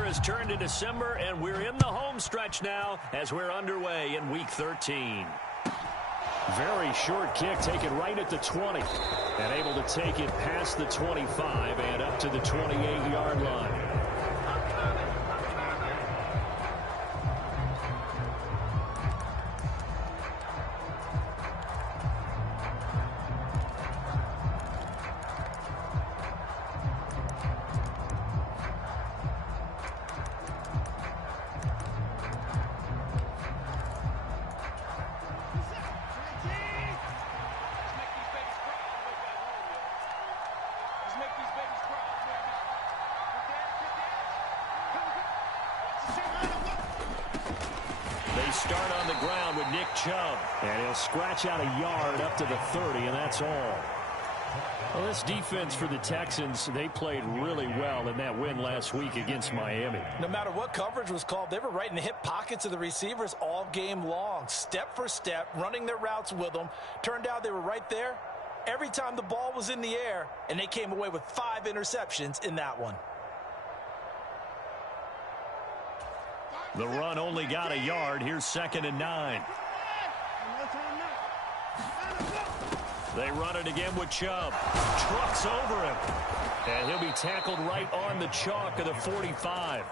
year has turned to December, and we're in the home stretch now as we're underway in Week 13. Very short kick, taken right at the 20. And able to take it past the 25 and up to the 28-yard line. Start on the ground with Nick Chubb. And he'll scratch out a yard up to the 30, and that's all. Well, this defense for the Texans, they played really well in that win last week against Miami. No matter what coverage was called, they were right in the hip pockets of the receivers all game long. Step for step, running their routes with them. Turned out they were right there every time the ball was in the air, and they came away with 5 interceptions in that one. The run only got a yard. Here's 2nd and 9. They run it again with Chubb. Trucks over him. And he'll be tackled right on the chalk of the 45.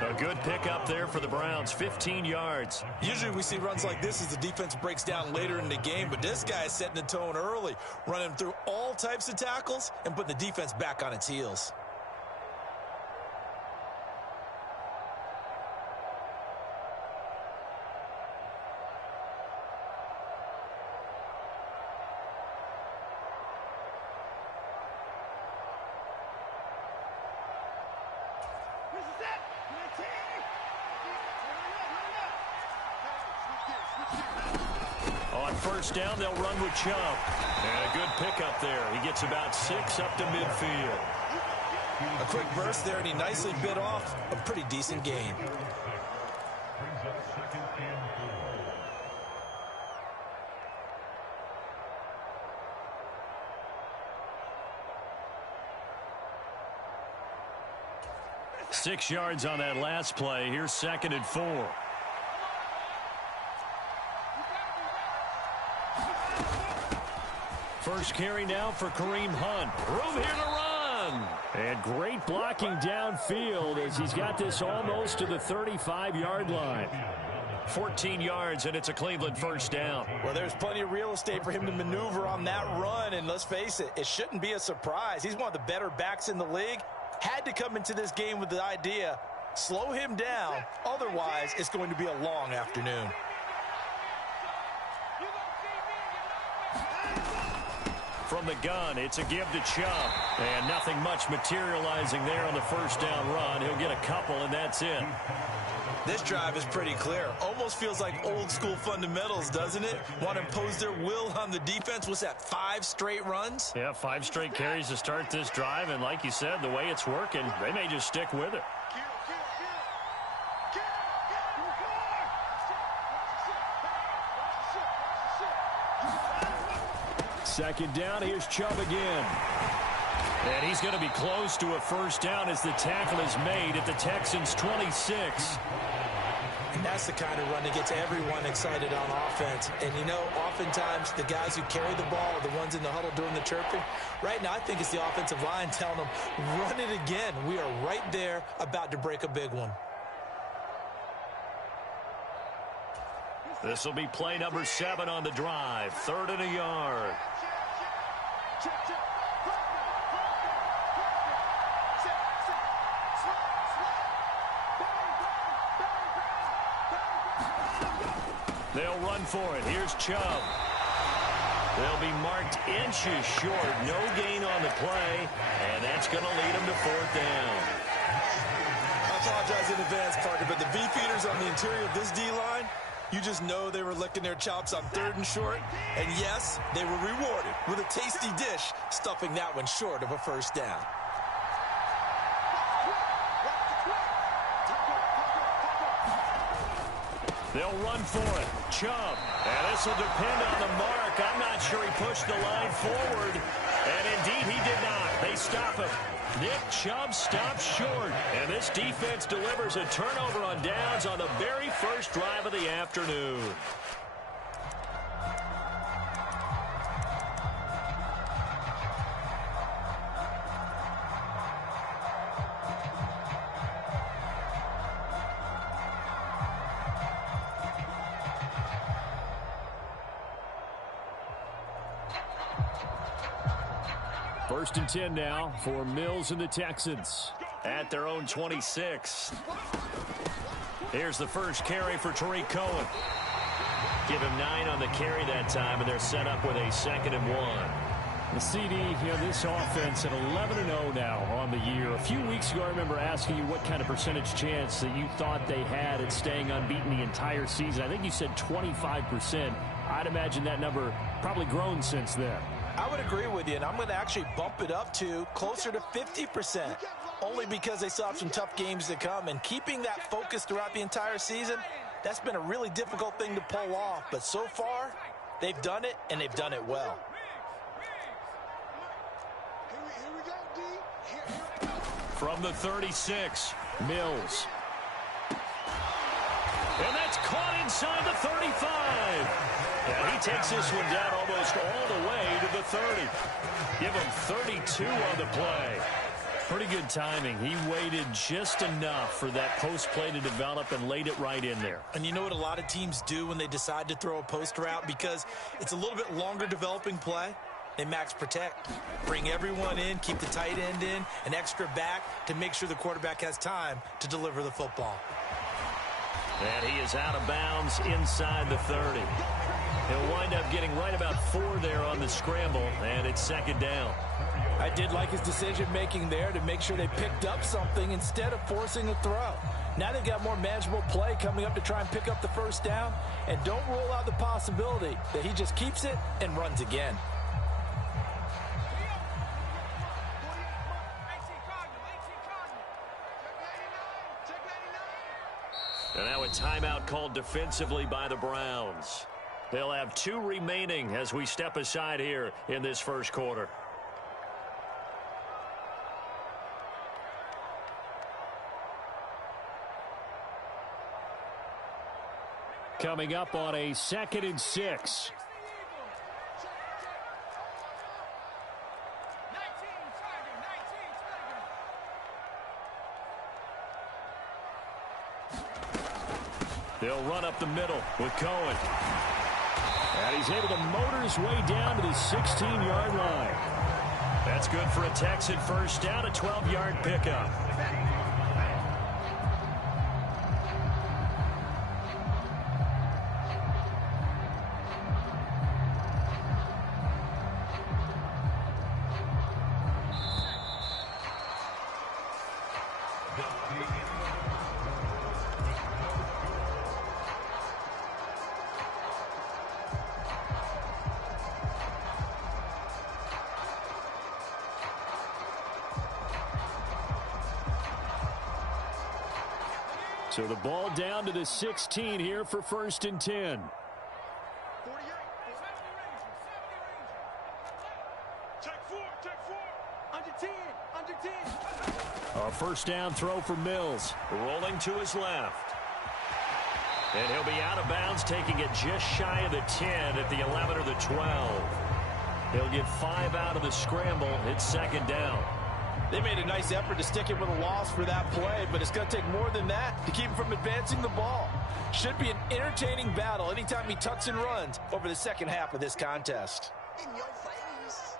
A good pickup there for the Browns, 15 yards. Usually we see runs like this as the defense breaks down later in the game, but this guy is setting the tone early, running through all types of tackles and putting the defense back on its heels. On first down, they'll run with Chubb. And a good pickup there. He gets about 6 up to midfield. A quick burst there, and he nicely bit off a pretty decent gain. Six yards on that last play. Here's 2nd and 4. First carry now for Kareem Hunt. Room here to run. And great blocking downfield as he's got this almost to the 35-yard line. 14 yards, and it's a Cleveland first down. Well, there's plenty of real estate for him to maneuver on that run, and let's face it, it shouldn't be a surprise. He's one of the better backs in the league. Had to come into this game with the idea, slow him down, otherwise it's going to be a long afternoon. From the gun, it's a give to Chubb. And nothing much materializing there on the first down run. He'll get a couple, and that's it. This drive is pretty clear. Almost feels like old school fundamentals, doesn't it? Want to impose their will on the defense. Was that 5 straight runs? Yeah, 5 straight carries to start this drive. And like you said, the way it's working, they may just stick with it. Second down, here's Chubb again. And he's going to be close to a first down as the tackle is made at the Texans' 26. And that's the kind of run that gets everyone excited on offense. And, you know, oftentimes the guys who carry the ball are the ones in the huddle doing the chirping. Right now, I think it's the offensive line telling them, run it again. We are right there about to break a big one. This will be play number 7 on the drive. 3rd and a yard. They'll run for it. Here's Chubb. They'll be marked inches short. No gain on the play, and that's going to lead them to 4th down. I apologize in advance, partner, but the V-feeders on the interior of this D-line, you just know they were licking their chops on 3rd and short. And yes, they were rewarded with a tasty dish, stuffing that one short of a first down. They'll run for it. Chubb. And this will depend on the mark. I'm not sure he pushed the line forward. And indeed he did not. They stop him. Nick Chubb stops short. And this defense delivers a turnover on downs on the very first drive of the afternoon. First and 10 now for Mills and the Texans. At their own 26. Here's the first carry for Tariq Cohen. Give him 9 on the carry that time, and they're set up with a 2nd and 1. The CD, this offense at 11-0 now on the year. A few weeks ago, I remember asking you what kind of percentage chance that you thought they had at staying unbeaten the entire season. I think you said 25%. I'd imagine that number probably grown since then. I would agree with you, and I'm going to actually bump it up to closer to 50%, only because they still have some tough games to come. And keeping that focus throughout the entire season, that's been a really difficult thing to pull off. But so far, they've done it, and they've done it well. From the 36, Mills. and that's caught inside the 35. Yeah, he takes this one down almost all the way to the 30. Give him 32 on the play. Pretty good timing. He waited just enough for that post play to develop and laid it right in there. And you know what a lot of teams do when they decide to throw a post route? Because it's a little bit longer developing play. They max protect. Bring everyone in, keep the tight end in, an extra back to make sure the quarterback has time to deliver the football. And he is out of bounds inside the 30. He'll wind up getting right about 4 there on the scramble, and it's 2nd down. I did like his decision-making there to make sure they picked up something instead of forcing a throw. Now they've got more manageable play coming up to try and pick up the first down, and don't rule out the possibility that he just keeps it and runs again. And now a timeout called defensively by the Browns. They'll have 2 remaining as we step aside here in this first quarter. Coming up on a 2nd and 6. They'll run up the middle with Cohen. And he's able to motor his way down to the 16-yard line. That's good for a Texan first down, a 12-yard pickup. So the ball down to the 16 here for 1st and 10. A first down throw for Mills. Rolling to his left. And he'll be out of bounds, taking it just shy of the 10 at the 11 or the 12. He'll get 5 out of the scramble. It's 2nd down. They made a nice effort to stick him with a loss for that play, but it's going to take more than that to keep him from advancing the ball. Should be an entertaining battle anytime he tucks and runs over the second half of this contest. In your face.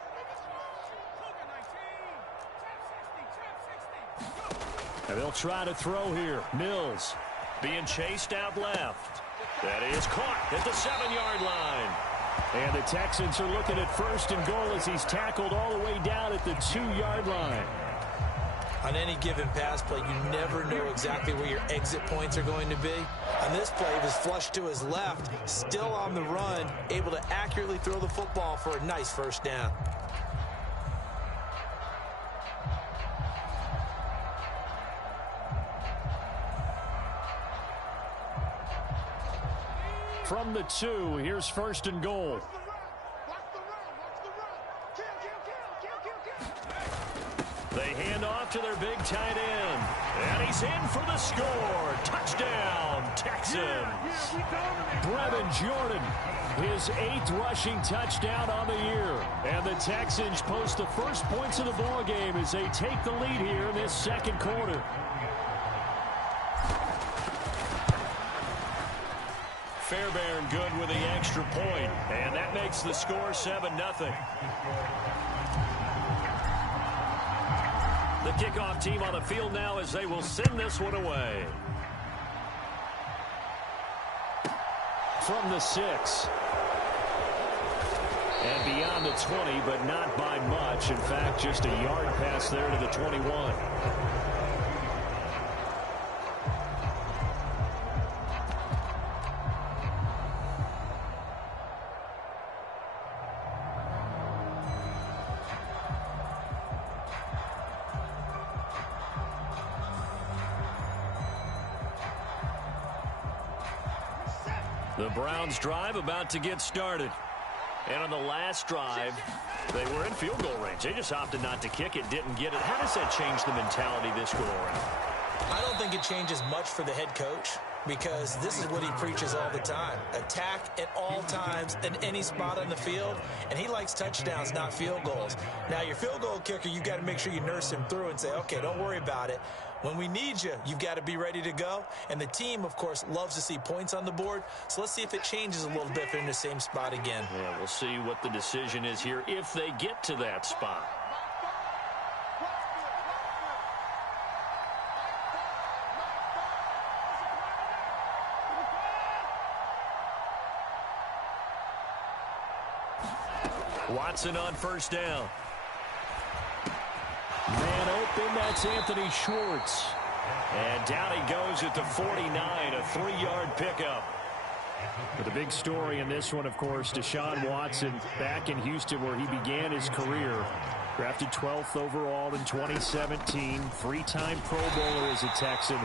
And they'll try to throw here. Mills being chased out left. That is caught at the 7-yard line. And the Texans are looking at 1st and goal as he's tackled all the way down at the 2-yard line. On any given pass play, you never know exactly where your exit points are going to be. On this play, he was flushed to his left, still on the run, able to accurately throw the football for a nice first down. From the 2, here's 1st and goal. off to their big tight end. And he's in for the score. Touchdown, Texans. Brevin Jordan, his 8th rushing touchdown on the year. And the Texans post the first points of the ball game as they take the lead here in this second quarter. Fairbairn good with the extra point, and that makes the score 7-0. The kickoff team on the field now as they will send this one away. From the 6. And beyond the 20, but not by much. In fact, just a yard pass there to the 21. The Browns drive about to get started. And on the last drive, they were in field goal range. They just opted not to kick it, didn't get it. How does that change the mentality this go around? I don't think it changes much for the head coach because this is what he preaches all the time. Attack at all times in any spot on the field, and he likes touchdowns, not field goals. Now, your field goal kicker, you've got to make sure you nurse him through and say, okay, don't worry about it. When we need you, you've got to be ready to go. And the team, of course, loves to see points on the board. So let's see if it changes a little bit if they're in the same spot again. Yeah, we'll see what the decision is here if they get to that spot. Watson on first down. Man open, that's Anthony Schwartz. And down he goes at the 49, a 3-yard pickup. But the big story in this one, of course, Deshaun Watson back in Houston where he began his career. Drafted 12th overall in 2017, 3-time Pro Bowler as a Texan,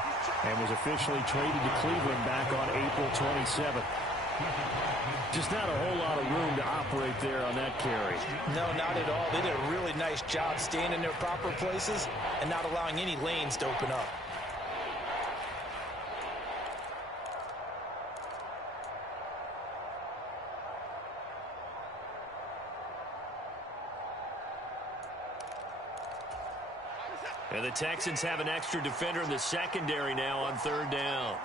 and was officially traded to Cleveland back on April 27th. Just not a whole lot of room to operate there on that carry. No, not at all. They did a really nice job staying in their proper places and not allowing any lanes to open up. And the Texans have an extra defender in the secondary now on third down.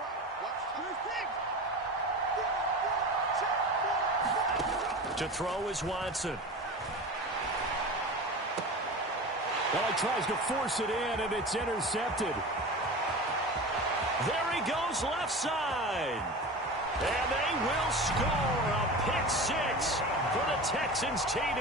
To throw is Watson. Well, he tries to force it in, and it's intercepted. There he goes left side. And they will score a pick six for the Texans TD.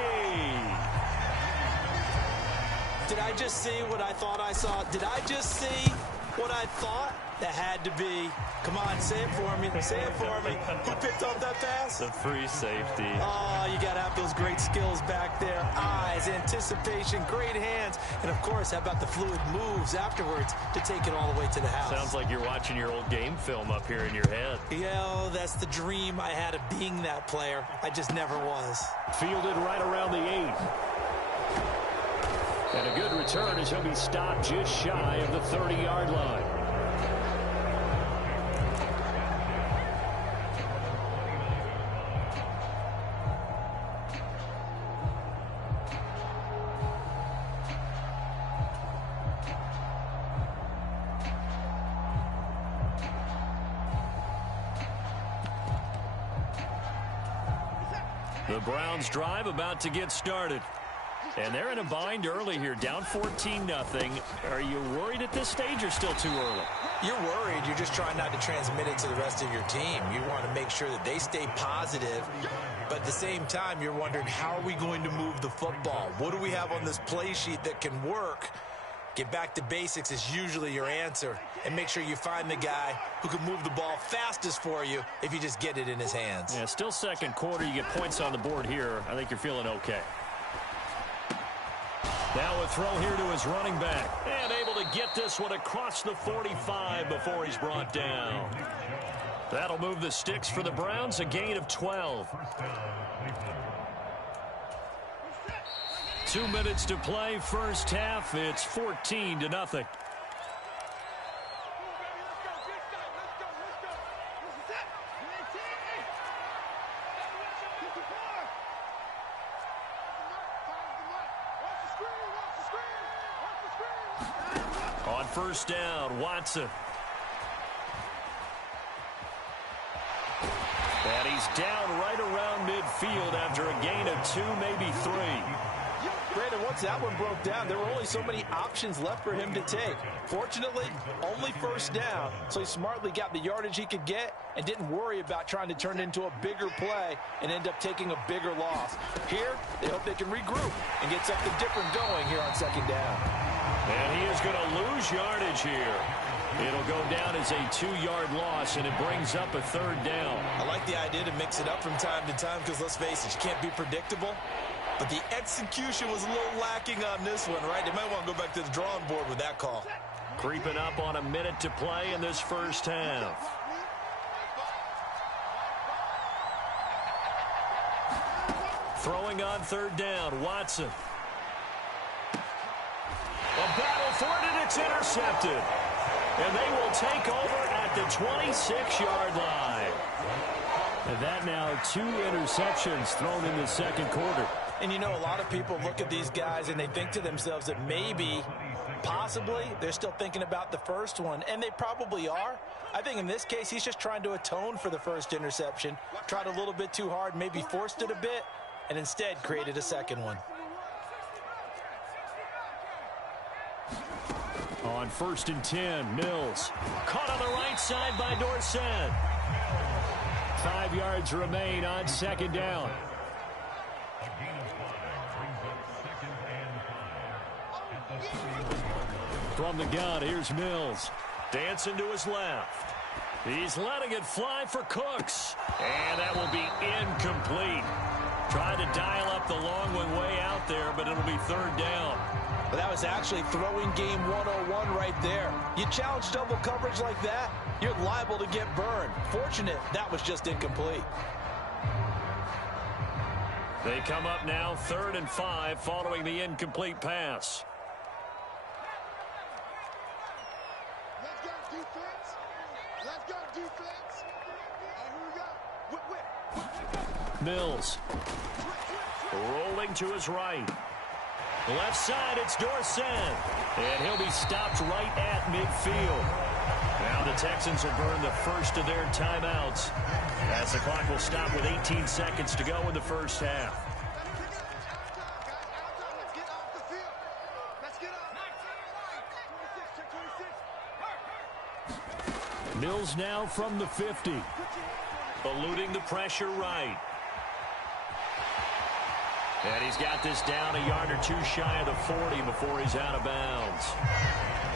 Did I just see what I thought I saw? Did I just see what I thought? That had to be. Come on, say it for me. Say it for me. Who picked up that pass? The free safety. Oh, you got to have those great skills back there. Eyes, anticipation, great hands. And, of course, how about the fluid moves afterwards to take it all the way to the house? Sounds like you're watching your old game film up here in your head. Yeah, that's the dream I had of being that player. I just never was. Fielded right around the 8. And a good return as he'll be stopped just shy of the 30-yard line. The Browns drive about to get started. And they're in a bind early here, down 14-0. Are you worried at this stage or still too early? You're worried. You're just trying not to transmit it to the rest of your team. You want to make sure that they stay positive. But at the same time, you're wondering, how are we going to move the football? What do we have on this play sheet that can work? Get back to basics is usually your answer. And make sure you find the guy who can move the ball fastest for you if you just get it in his hands. Yeah, still second quarter. You get points on the board here. I think you're feeling okay. Now a throw here to his running back. And able to get this one across the 45 before he's brought down. That'll move the sticks for the Browns, a gain of 12. 2 minutes to play, first half. It's 14-0. On first down, Watson. And he's down right around midfield after a gain of 2, maybe 3. Brandon, once that one broke down, there were only so many options left for him to take. Fortunately, only first down, so he smartly got the yardage he could get and didn't worry about trying to turn it into a bigger play and end up taking a bigger loss. Here, they hope they can regroup and get something different going here on second down. And he is going to lose yardage here. It'll go down as a 2-yard loss, and it brings up a third down. I like the idea to mix it up from time to time because, let's face it, you can't be predictable. But the execution was a little lacking on this one, right? They might want to go back to the drawing board with that call. Creeping up on a minute to play in this first half. Throwing on third down, Watson. A battle for it, and it's intercepted. And they will take over at the 26-yard line. And that now 2 interceptions thrown in the second quarter. And you know, a lot of people look at these guys and they think to themselves that maybe, possibly, they're still thinking about the first one. And they probably are. I think in this case, he's just trying to atone for the first interception. Tried a little bit too hard, maybe forced it a bit, and instead created a second one. On first and 10, Mills. Caught on the right side by Dorsett. 5 yards remain on second down. From the gun, here's Mills. Dancing to his left. He's letting it fly for Cooks. And that will be incomplete. Tried to dial up the long one way out there, but it'll be third down. But that was actually throwing game 101 right there. You challenge double coverage like that, you're liable to get burned. Fortunate, that was just incomplete. They come up now 3rd and 5 following the incomplete pass. Let's go defense. Let's go defense. Here we go. Mills. Rolling to his right. Left side, it's Dorsett. And he'll be stopped right at midfield. Now the Texans have burned the first of their timeouts, as the clock will stop with 18 seconds to go in the first half. Mills now from the 50. Eluding the pressure right. And he's got this down a yard or 2 shy of the 40 before he's out of bounds.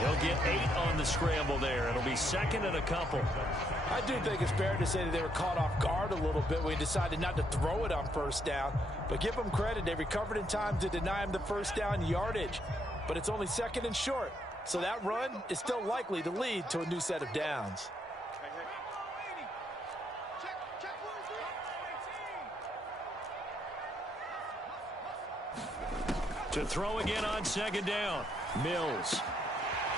He'll get 8 on the scramble there. It'll be second and a couple. I do think it's fair to say that they were caught off guard a little bit when he decided not to throw it on first down. But give them credit. They recovered in time to deny him the first down yardage. But it's only second and short. So that run is still likely to lead to a new set of downs. To throw again on second down. Mills.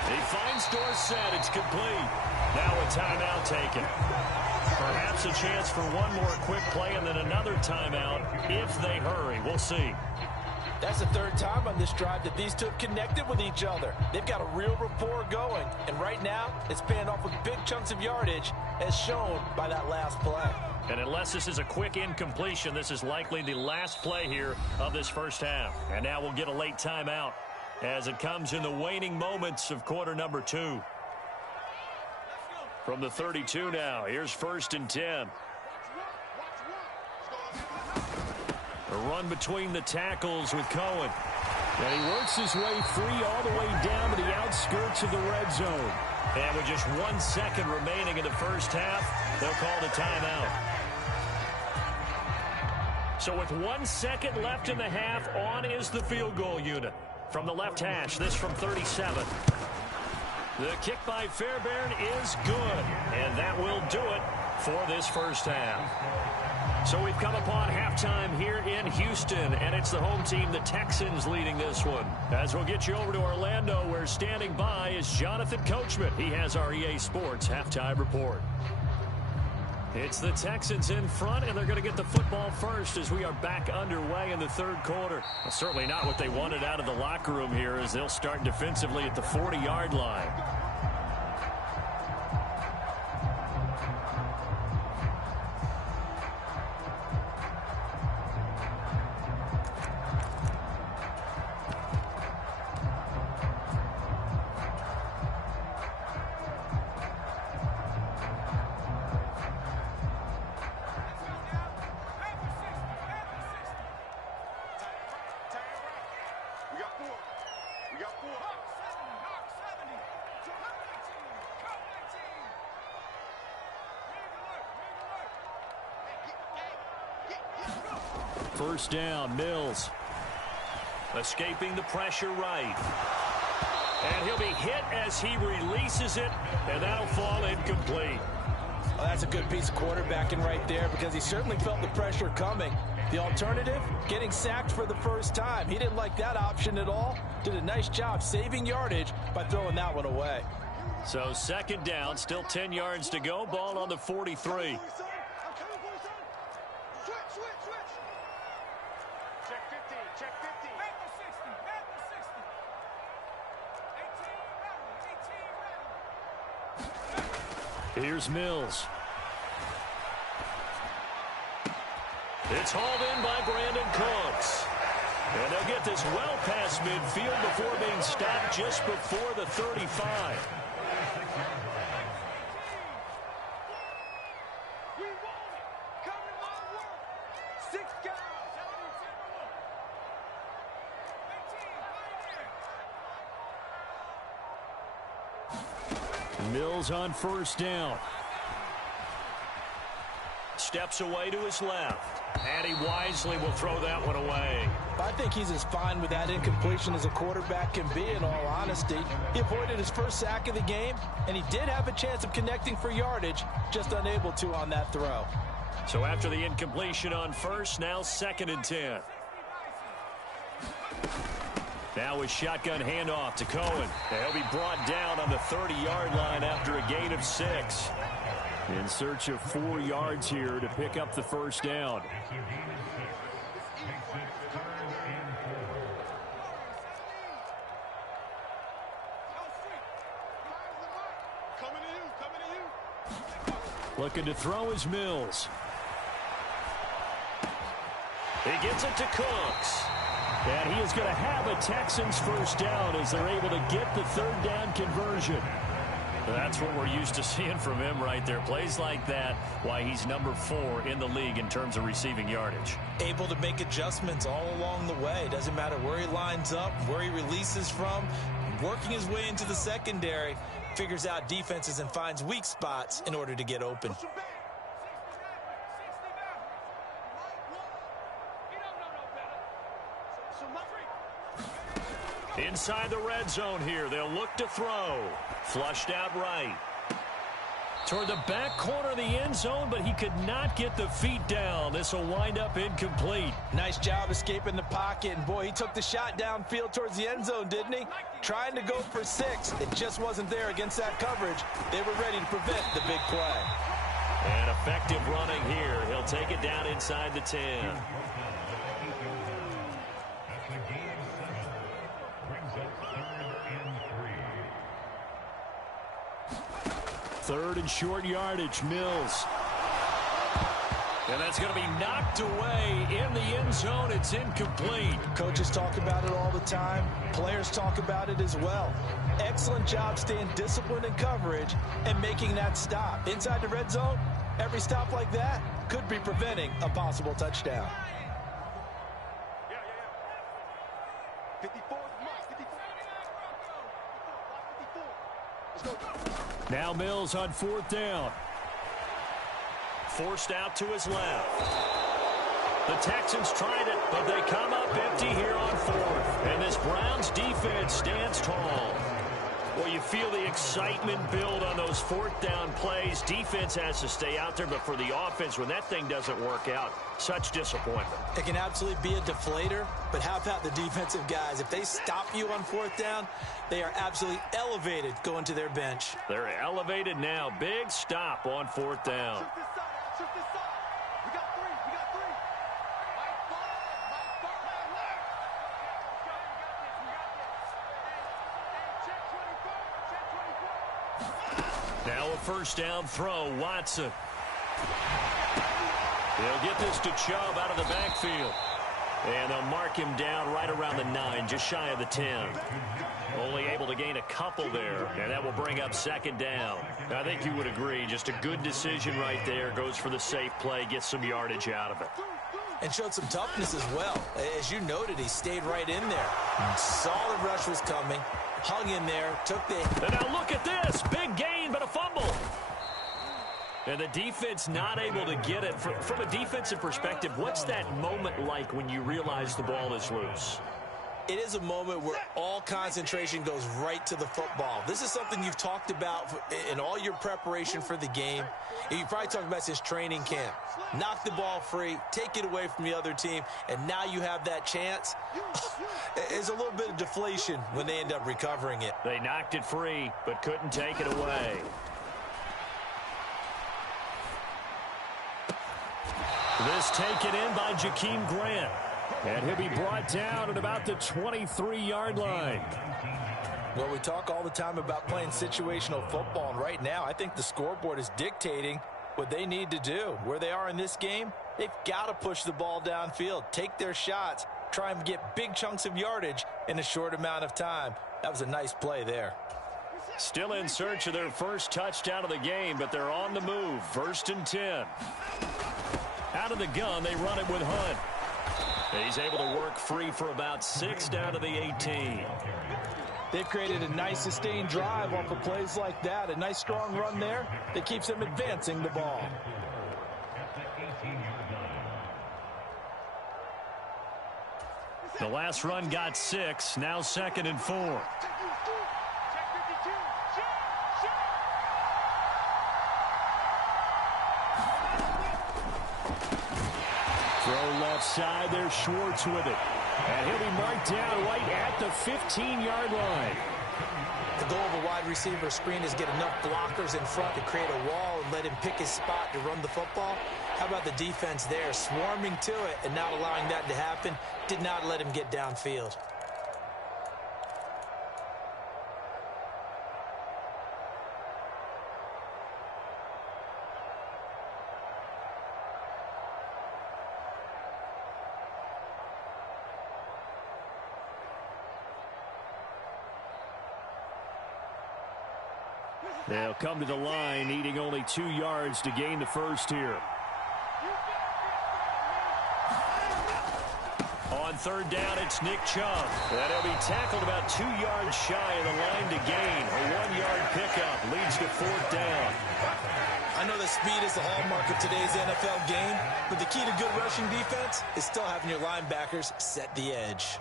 He finds Dorsett. It's complete. Now a timeout taken. Perhaps a chance for one more quick play and then another timeout if they hurry. We'll see. That's the 3rd time on this drive that these two have connected with each other. They've got a real rapport going. And right now, it's paying off with big chunks of yardage, as shown by that last play. And unless this is a quick incompletion, this is likely the last play here of this first half. And now we'll get a late timeout as it comes in the waning moments of quarter number 2. From the 32 now, here's 1st and 10. A run between the tackles with Cohen. And he works his way free all the way down to the outskirts of the red zone. And with just 1 second remaining in the first half, they'll call the timeout. So with 1 second left in the half, on is the field goal unit. From the left hash, this from 37. The kick by Fairbairn is good, and that will do it for this first half. So we've come upon halftime here in Houston, and it's the home team, the Texans, leading this one. As we'll get you over to Orlando, where standing by is Jonathan Coachman. He has our EA Sports halftime report. It's the Texans in front, and they're going to get the football first as we are back underway in the third quarter. Well, certainly not what they wanted out of the locker room here, as they'll start defensively at the 40-yard line. First down, Mills. Escaping the pressure right. And he'll be hit as he releases it, and that'll fall incomplete. Well, that's a good piece of quarterbacking right there, because he certainly felt the pressure coming. The alternative, getting sacked for the first time. He didn't like that option at all. Did a nice job saving yardage by throwing that one away. So second down, still 10 yards to go. Ball on the 43. Here's Mills. It's hauled in by Brandon Cooks. And they'll get this well past midfield before being stopped just before the 35. Mills on first down. Steps away to his left. And he wisely will throw that one away. I think he's as fine with that incompletion as a quarterback can be, in all honesty. He avoided his first sack of the game, and he did have a chance of connecting for yardage, just unable to on that throw. So after the incompletion on first, now second and 10. Now a shotgun handoff to Cohen. He'll be brought down on the 30-yard line after a gain of 6. In search of 4 yards here to pick up the first down. Looking to throw is Mills. He gets it to Cooks. And he is going to have a Texans first down as they're able to get the third down conversion. That's what we're used to seeing from him right there. Plays like that, why he's number 4 in the league in terms of receiving yardage. Able to make adjustments all along the way. Doesn't matter where he lines up, where he releases from. Working his way into the secondary. Figures out defenses and finds weak spots in order to get open. Inside the red zone here, they'll look to throw. Flushed out right. Toward the back corner of the end zone, but he could not get the feet down. This will wind up incomplete. Nice job escaping the pocket. And boy, he took the shot downfield towards the end zone, didn't he? Trying to go for 6. It just wasn't there against that coverage. They were ready to prevent the big play. And effective running here. He'll take it down inside the 10. Third and short yardage, Mills. And that's going to be knocked away in the end zone. It's incomplete. Coaches talk about it all the time. Players talk about it as well. Excellent job staying disciplined in coverage and making that stop. Inside the red zone, every stop like that could be preventing a possible touchdown. 54. Let's go. Now Mills on fourth down. Forced out to his left. The Texans tried it, but they come up empty here on fourth. And this Browns defense stands tall. Well, you feel the excitement build on those fourth down plays. Defense has to stay out there, but for the offense, when that thing doesn't work out, such disappointment. It can absolutely be a deflator, but how about the defensive guys? If they stop you on fourth down, they are absolutely elevated going to their bench. They're elevated now. Big stop on fourth down. Shift this side. We got three. Now a first down throw, Watson. He'll get this to Chubb out of the backfield. And they'll mark him down right around the 9, just shy of the 10. Only able to gain a couple there, and that will bring up second down. I think you would agree, just a good decision right there. Goes for the safe play, gets some yardage out of it. And showed some toughness as well. As you noted, he stayed right in there. Saw the rush was coming, hung in there, took the... And now look at this. Big gain, but a fumble. And the defense not able to get it. From a defensive perspective, what's that moment like when you realize the ball is loose? It is a moment where all concentration goes right to the football. This is something you've talked about in all your preparation for the game. And you probably talked about since training camp. Knock the ball free, take it away from the other team, and now you have that chance. There's a little bit of deflation when they end up recovering it. They knocked it free, but couldn't take it away. This taken in by Jakeem Grant. And he'll be brought down at about the 23-yard line. Well, we talk all the time about playing situational football, and right now I think the scoreboard is dictating what they need to do. Where they are in this game, they've got to push the ball downfield, take their shots, try and get big chunks of yardage in a short amount of time. That was a nice play there. Still in search of their first touchdown of the game, but they're on the move. 1st and 10. Out of the gun, they run it with Hunt. He's able to work free for about 6 down to the 18. They've created a nice sustained drive off of plays like that. A nice strong run there that keeps them advancing the ball. The last run got 6. Now 2nd and 4. Throw left side, there's Schwartz with it. And he'll be marked down right at the 15-yard line. The goal of a wide receiver screen is get enough blockers in front to create a wall and let him pick his spot to run the football. How about the defense there, swarming to it and not allowing that to happen? Did not let him get downfield. They'll come to the line, needing only 2 yards to gain the first here. On 3rd down, it's Nick Chubb. And he'll be tackled about 2 yards shy of the line to gain. A 1-yard pickup leads to 4th down. I know that speed is the hallmark of today's NFL game, but the key to good rushing defense is still having your linebackers set the edge.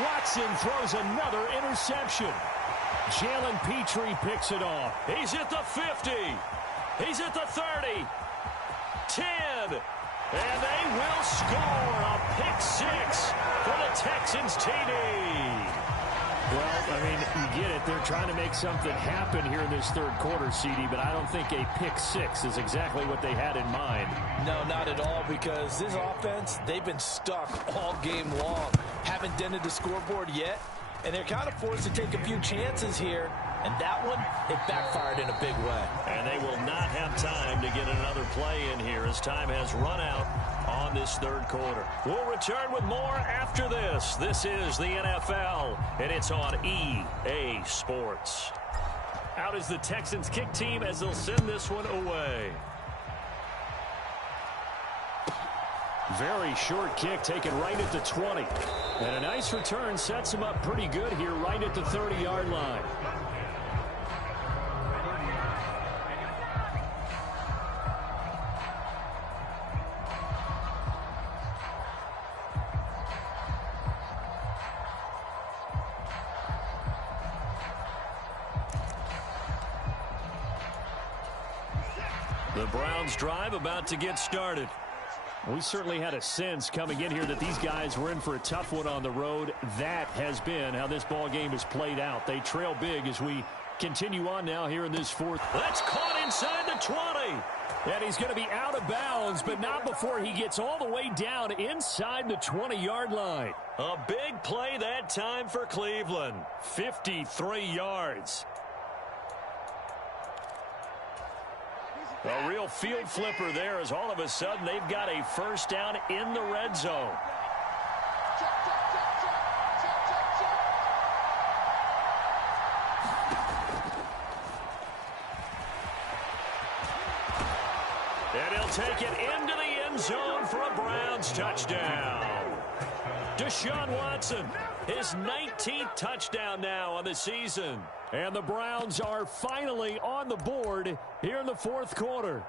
Watson throws another interception. Jalen Petrie picks it off. He's at the 50. He's at the 30. 10. And they will score a pick 6 for the Texans TD. Well, I mean, you get it. They're trying to make something happen here in this 3rd quarter, CD, but I don't think a pick 6 is exactly what they had in mind. No, not at all, because this offense, they've been stuck all game long. Haven't dented the scoreboard yet, and they're kind of forced to take a few chances here. And that one, it backfired in a big way. And they will not have time to get another play in here as time has run out on this 3rd quarter. We'll return with more after this. This is the NFL, and it's on EA Sports. Out is the Texans kick team as they'll send this one away. Very short kick taken right at the 20. And a nice return sets him up pretty good here right at the 30-yard line. The Browns drive about to get started. We certainly had a sense coming in here that these guys were in for a tough one on the road. That has been how this ball game has played out. They trail big as we continue on now here in this fourth. That's caught inside the 20. And he's going to be out of bounds, but not before he gets all the way down inside the 20-yard line. A big play that time for Cleveland. 53 yards. A real field flipper there as all of a sudden they've got a first down in the red zone. And he'll take it into the end zone for a Browns touchdown. Deshaun Watson, his 19th touchdown now on the season. And the Browns are finally on the board here in the fourth quarter.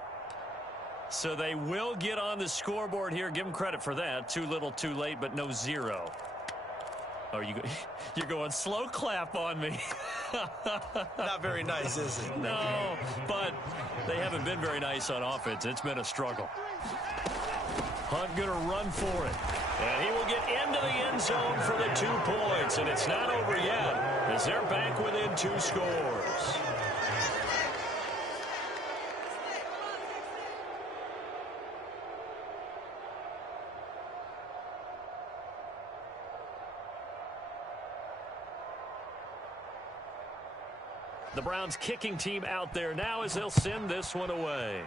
So they will get on the scoreboard here. Give them credit for that. Too little, too late, but no zero. Oh, you're going slow clap on me. Not very nice, is it? No, but they haven't been very nice on offense. It's been a struggle. Hunt going to run for it. And he will get into the end zone for the 2 points. And it's not over yet as they're back within 2 scores. The Browns kicking team out there now as they'll send this one away.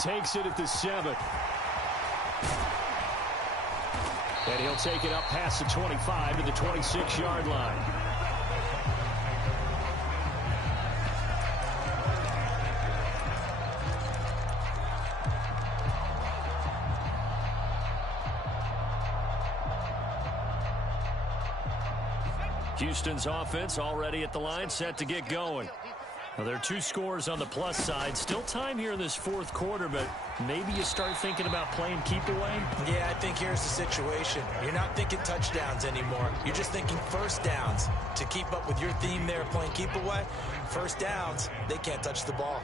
Takes it at the 7. And he'll take it up past the 25 to the 26-yard line. Houston's offense already at the line, set to get going. Well, there are 2 scores on the plus side. Still time here in this fourth quarter, but maybe you start thinking about playing keep away? Yeah, I think here's the situation. You're not thinking touchdowns anymore. You're just thinking first downs. To keep up with your theme there, playing keep away, first downs, they can't touch the ball.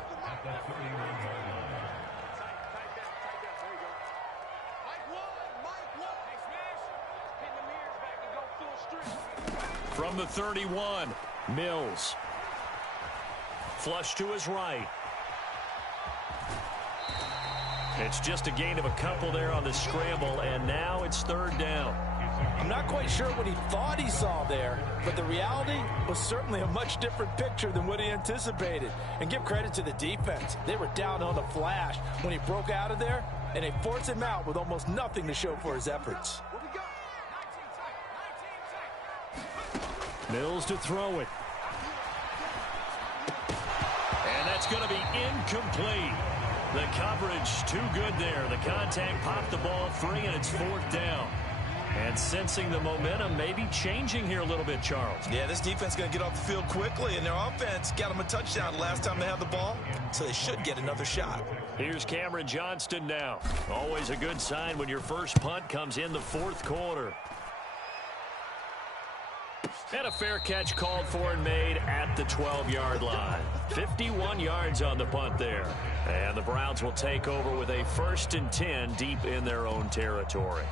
From the 31, Mills. Flush to his right. It's just a gain of a couple there on the scramble, and now it's 3rd down. I'm not quite sure what he thought he saw there, but the reality was certainly a much different picture than what he anticipated. And give credit to the defense. They were down on the flash when he broke out of there, and they forced him out with almost nothing to show for his efforts. Mills to throw it. And that's going to be incomplete. The coverage too good there. The contact popped the ball free, and it's 4th down. And sensing the momentum maybe changing here a little bit, Charles. Yeah, this defense is going to get off the field quickly, and their offense got them a touchdown the last time they had the ball, so they should get another shot. Here's Cameron Johnston now. Always a good sign when your first punt comes in the 4th quarter. And a fair catch called for and made at the 12-yard line. 51 yards on the punt there. And the Browns will take over with a 1st and 10 deep in their own territory.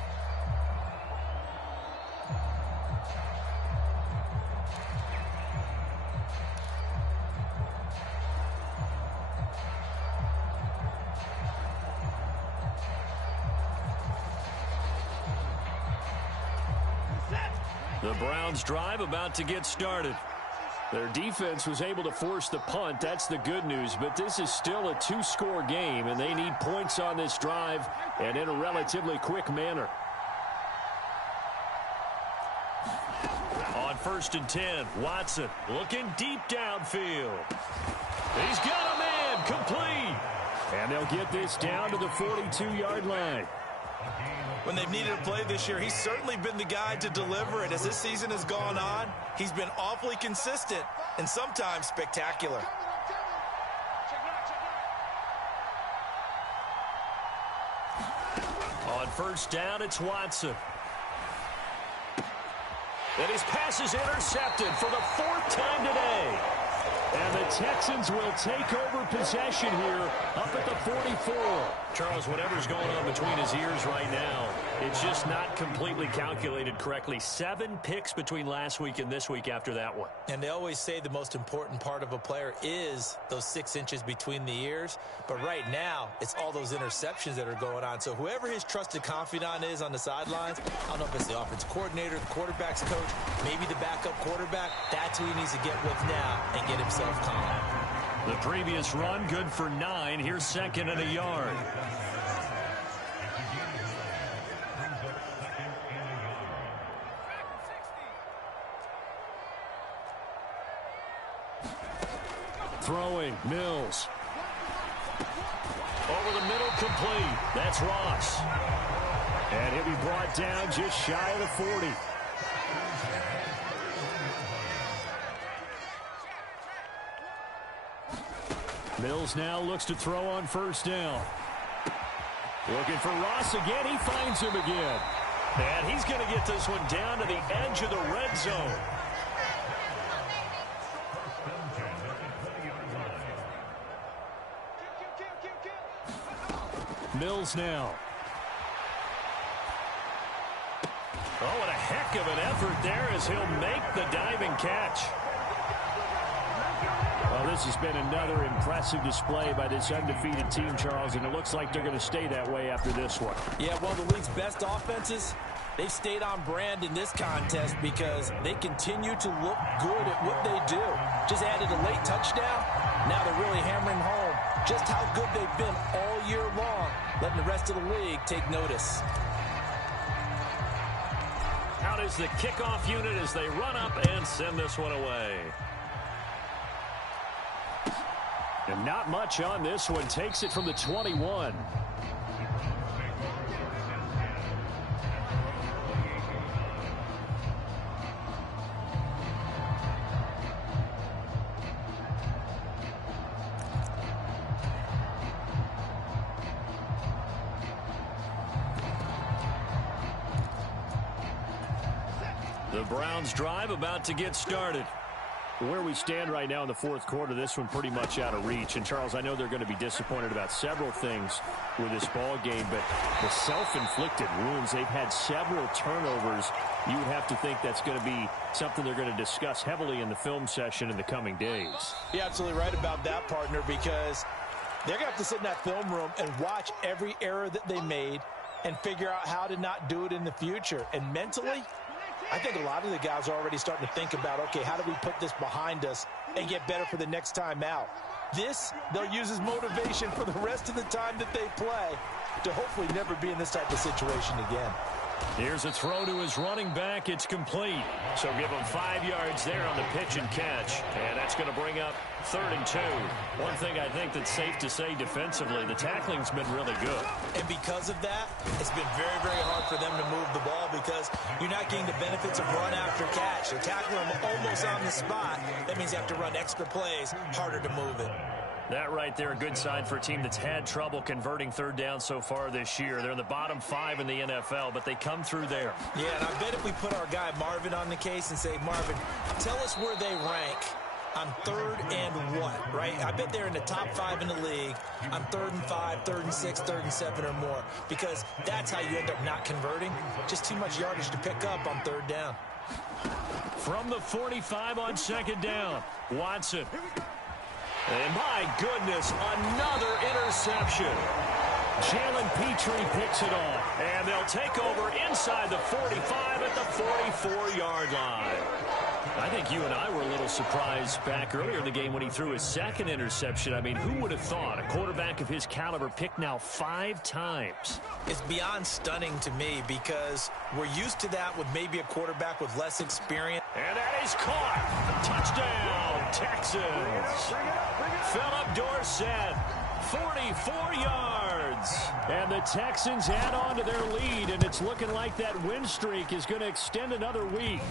The Browns drive about to get started. Their defense was able to force the punt. That's the good news. But this is still a 2-score game, and they need points on this drive and in a relatively quick manner. On 1st and 10, Watson looking deep downfield. He's got a man complete. And they'll get this down to the 42-yard line. When they've needed a play this year, he's certainly been the guy to deliver it. As this season has gone on, he's been awfully consistent and sometimes spectacular. On 1st down, it's Watson. And his pass is intercepted for the 4th time today. And the Texans will take over possession here up at the 44. Charles, whatever's going on between his ears right now, it's just not completely calculated correctly. 7 picks between last week and this week after that one. And they always say the most important part of a player is those 6 inches between the ears. But right now, it's all those interceptions that are going on. So whoever his trusted confidant is on the sidelines, I don't know if it's the offensive coordinator, the quarterback's coach, maybe the backup quarterback, that's who he needs to get with now and get himself calm. The previous run, good for 9. Here's 2nd and a yard. Throwing, Mills. Over the middle, complete. That's Ross. And he'll be brought down just shy of the 40. Mills now looks to throw on 1st down. Looking for Ross again. He finds him again. And he's going to get this one down to the edge of the red zone. Mills now. Oh, what a heck of an effort there as he'll make the diving catch. Well, this has been another impressive display by this undefeated team, Charles, and it looks like they're going to stay that way after this one. Yeah, one of the league's best offenses. They've stayed on brand in this contest because they continue to look good at what they do. Just added a late touchdown. Now they're really hammering home just how good they've been all year long, letting the rest of the league take notice. Out is the kickoff unit as they run up and send this one away. And not much on this one. Takes it from the 21. The Browns drive about to get started. Where we stand right now in the 4th quarter, this one pretty much out of reach. And, Charles, I know they're going to be disappointed about several things with this ball game, but the self-inflicted wounds, they've had several turnovers. You would have to think that's going to be something they're going to discuss heavily in the film session in the coming days. You're absolutely right about that, partner, because they're going to have to sit in that film room and watch every error that they made and figure out how to not do it in the future. And mentally, I think a lot of the guys are already starting to think about, okay, how do we put this behind us and get better for the next time out? This, they'll use as motivation for the rest of the time that they play to hopefully never be in this type of situation again. Here's a throw to his running back. It's complete. So give him 5 yards there on the pitch and catch. And that's going to bring up 3rd and 2. One thing I think that's safe to say defensively, the tackling's been really good. And because of that, it's been very, very hard for them to move the ball because you're not getting the benefits of run after catch. You're tackling them almost on the spot. That means you have to run extra plays, harder to move it. That right there, a good sign for a team that's had trouble converting 3rd down so far this year. They're in the bottom 5 in the NFL, but they come through there. Yeah, and I bet if we put our guy Marvin on the case and say, Marvin, tell us where they rank on 3rd and what, right? I bet they're in the top 5 in the league on 3rd and 5, 3rd and 6, 3rd and 7 or more, because that's how you end up not converting. Just too much yardage to pick up on 3rd down. From the 45 on 2nd down, Watson. And my goodness, another interception. Jalen Petrie picks it off. And they'll take over inside the 45 at the 44-yard line. I think you and I were a little surprised back earlier in the game when he threw his 2nd interception. I mean, who would have thought a quarterback of his caliber picked now 5 times? It's beyond stunning to me because we're used to that with maybe a quarterback with less experience. And that is caught. Touchdown, Texans. Philip Dorsett, 44 yards. And the Texans add on to their lead, and it's looking like that win streak is going to extend another week.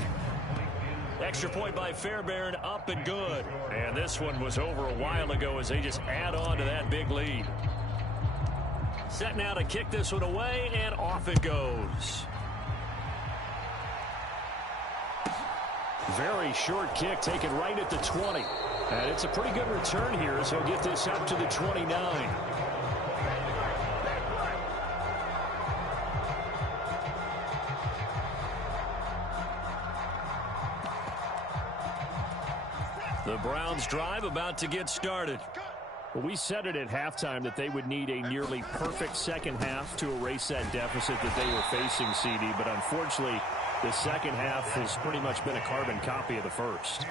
Extra point by Fairbairn, up and good. And this one was over a while ago as they just add on to that big lead. Set now to kick this one away, and off it goes. Very short kick taken right at the 20. And it's a pretty good return here as he'll get this up to the 29. The Browns drive about to get started. Well, we said it at halftime that they would need a nearly perfect second half to erase that deficit that they were facing, CD. But unfortunately, the second half has pretty much been a carbon copy of the first.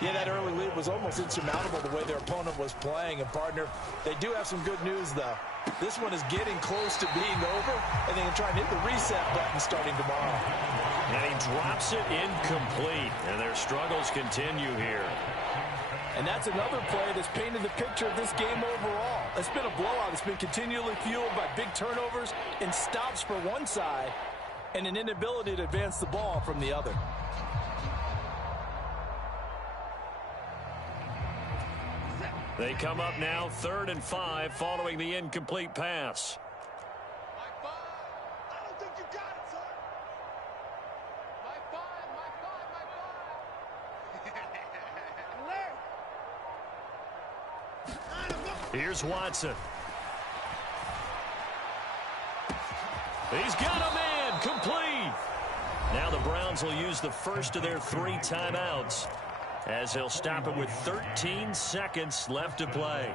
Yeah, that early lead was almost insurmountable the way their opponent was playing. And, partner, they do have some good news, though. This one is getting close to being over, and they can try and hit the reset button starting tomorrow. And he drops it incomplete, and their struggles continue here. And that's another play that's painted the picture of this game overall. It's been a blowout. It's been continually fueled by big turnovers and stops for one side and an inability to advance the ball from the other. They come up now 3rd and 5 following the incomplete pass. I don't think you got it, son. My five. Here's Watson. He's got a man, complete. Now the Browns will use the first of their 3 timeouts as he'll stop it with 13 seconds left to play.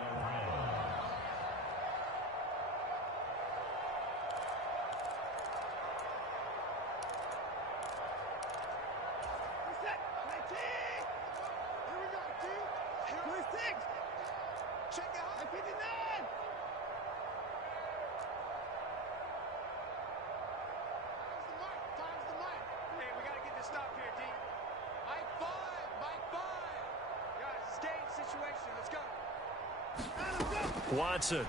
Watson.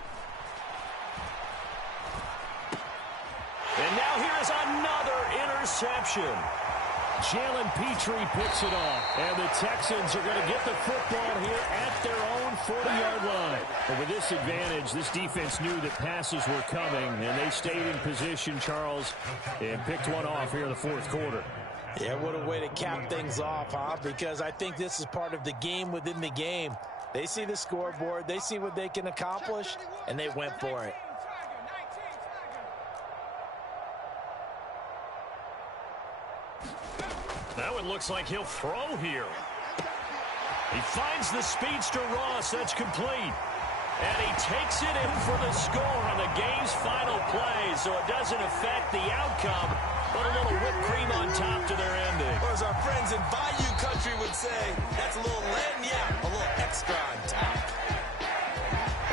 And now here is another interception. Jalen Petrie picks it off. And the Texans are going to get the football here at their own 40-yard line. But with this advantage, this defense knew that passes were coming, and they stayed in position, Charles, and picked one off here in the fourth quarter. Yeah, what a way to cap things off, huh? Because I think this is part of the game within the game. They see the scoreboard, they see what they can accomplish, and they went for it. Now it looks like he'll throw here. He finds the speedster Ross. That's complete. And he takes it in for the score on the game's final play, so it doesn't affect the outcome, but a little whipped cream on top to their ending. Or as our friends in Bayou Country would say, that's a little lagniappe, a little extra on top.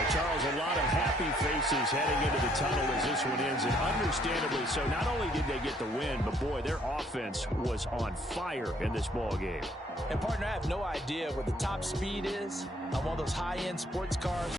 Charles, a lot of happy faces heading into the tunnel as this one ends, and understandably so. Not only did they get the win, but boy, their offense was on fire in this ball game. And partner, I have no idea what the top speed is on one of those high-end sports cars.